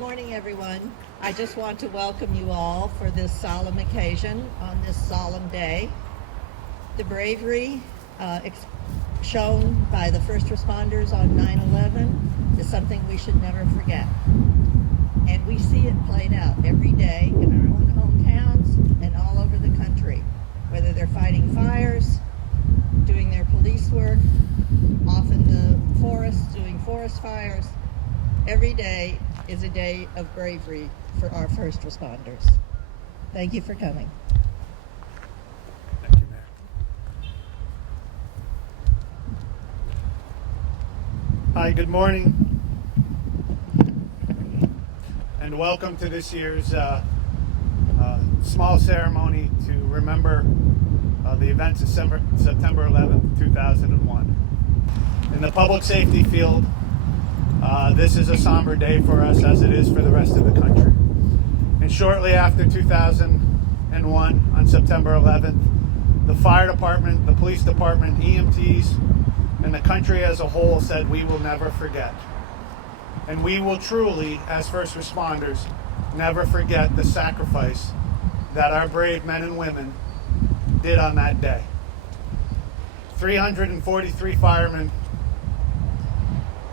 morning, everyone. I just want to welcome you all for this solemn occasion on this solemn day. The bravery shown by the first responders on 9/11 is something we should never forget. And we see it played out every day in our own hometowns and all over the country, whether they're fighting fires, doing their police work, off in the forests doing forest fires. Every day is a day of bravery for our first responders. Thank you for coming. Thank you, Mayor. Hi, good morning, and welcome to this year's small ceremony to remember the events of September 11th, 2001. In the public safety field, this is a somber day for us, as it is for the rest of the country. And shortly after 2001, on September 11th, the fire department, the police department, EMTs, and the country as a whole said, we will never forget. And we will truly, as first responders, never forget the sacrifice that our brave men and women did on that day. 343 firemen,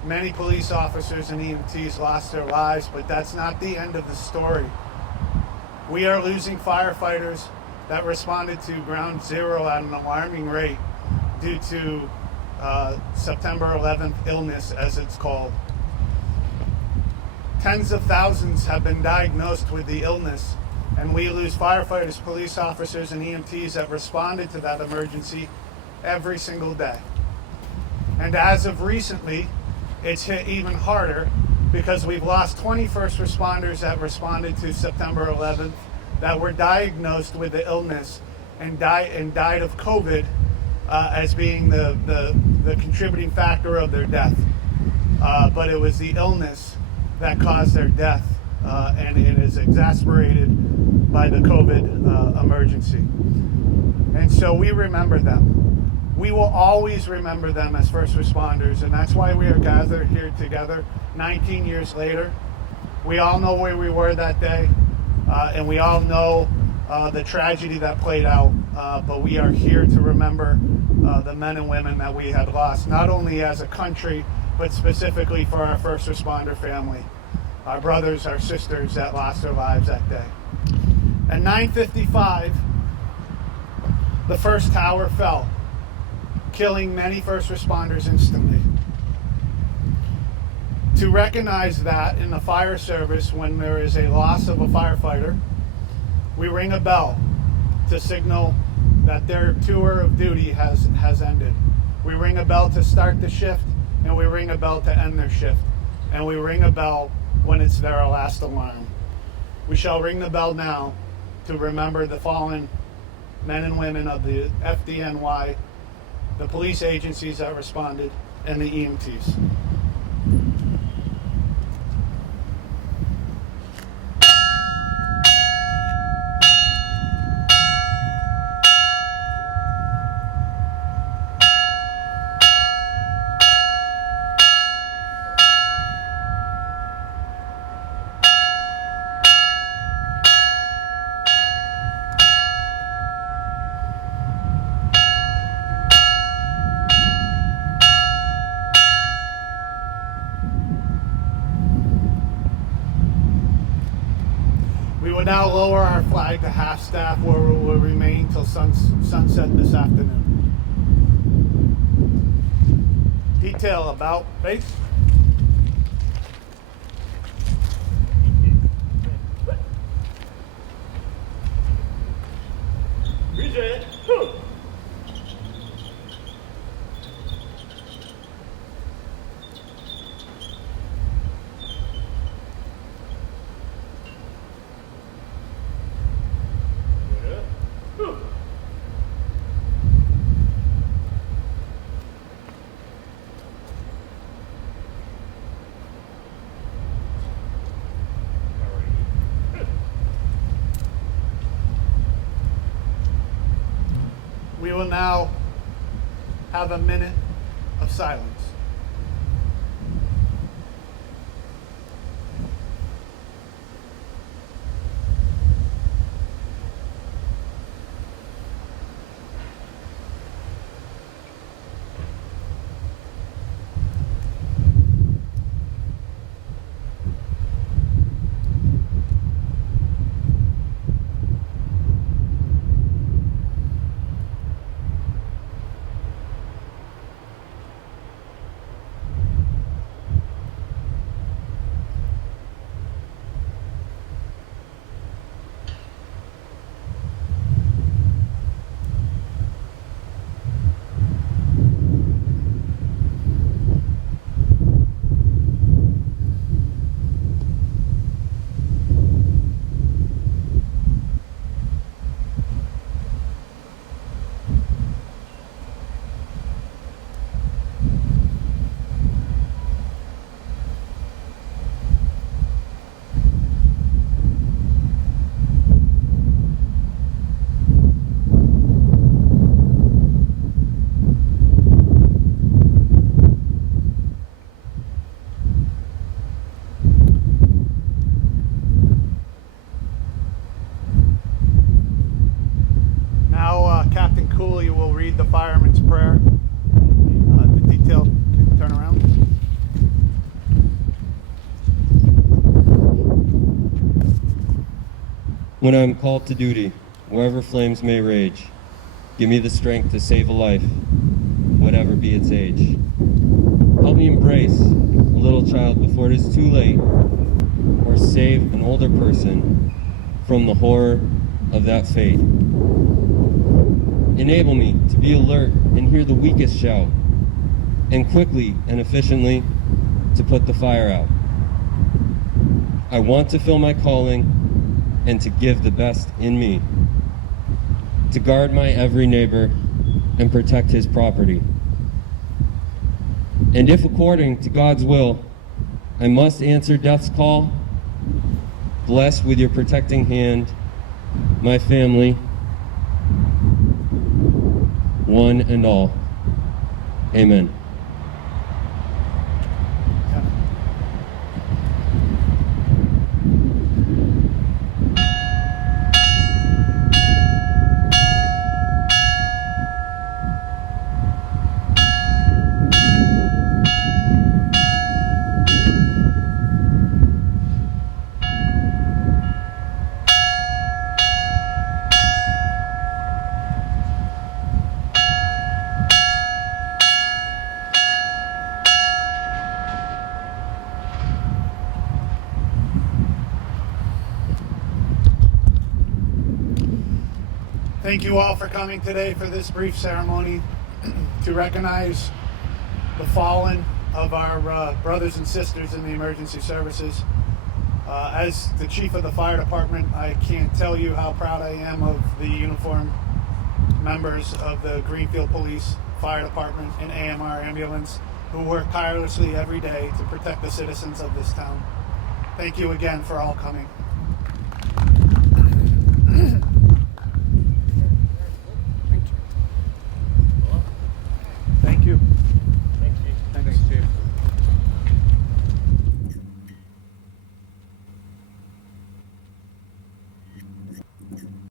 many police officers and EMTs lost their lives, but that's not the end of the story. We are losing firefighters that responded to ground zero at an alarming rate due to September 11th illness, as it's called. Tens of thousands have been diagnosed with the illness, and we lose firefighters, police officers, and EMTs that responded to that emergency every single day. And as of recently, it's hit even harder because we've lost 20 first responders that responded to September 11th that were diagnosed with the illness and died of COVID as being the contributing factor of their death. But it was the illness that caused their death, and it is exacerbated by the COVID emergency. And so we remember them. We will always remember them as first responders, and that's why we are gathered here together 19 years later. We all know where we were that day, and we all know the tragedy that played out, but we are here to remember the men and women that we had lost, not only as a country, but specifically for our first responder family, our brothers, our sisters that lost their lives that day. At 9:55, the first tower fell, killing many first responders instantly. To recognize that in the fire service, when there is a loss of a firefighter, we ring a bell to signal that their tour of duty has ended. We ring a bell to start the shift, and we ring a bell to end their shift. And we ring a bell when it's their last alarm. We shall ring the bell now to remember the fallen men and women of the FDNY, the police agencies that responded, and the EMTs. We will now lower our flag to half-staff, where we will remain till sunset this afternoon. Detail about base. We will now have a minute of silence. read the fireman's prayer. The detail, turn around. When I am called to duty, wherever flames may rage, give me the strength to save a life, whatever be its age. Help me embrace a little child before it is too late, or save an older person from the horror of that fate. Enable me to be alert and hear the weakest shout, and quickly and efficiently to put the fire out. I want to fill my calling and to give the best in me, to guard my every neighbor and protect his property. And if according to God's will, I must answer death's call, bless with your protecting hand my family, one and all. Amen. Thank you all for coming today for this brief ceremony to recognize the fallen of our brothers and sisters in the emergency services. As the chief of the fire department, I can't tell you how proud I am of the uniformed members of the Greenfield Police Fire Department and AMR ambulance who work tirelessly every day to protect the citizens of this town. Thank you again for all coming.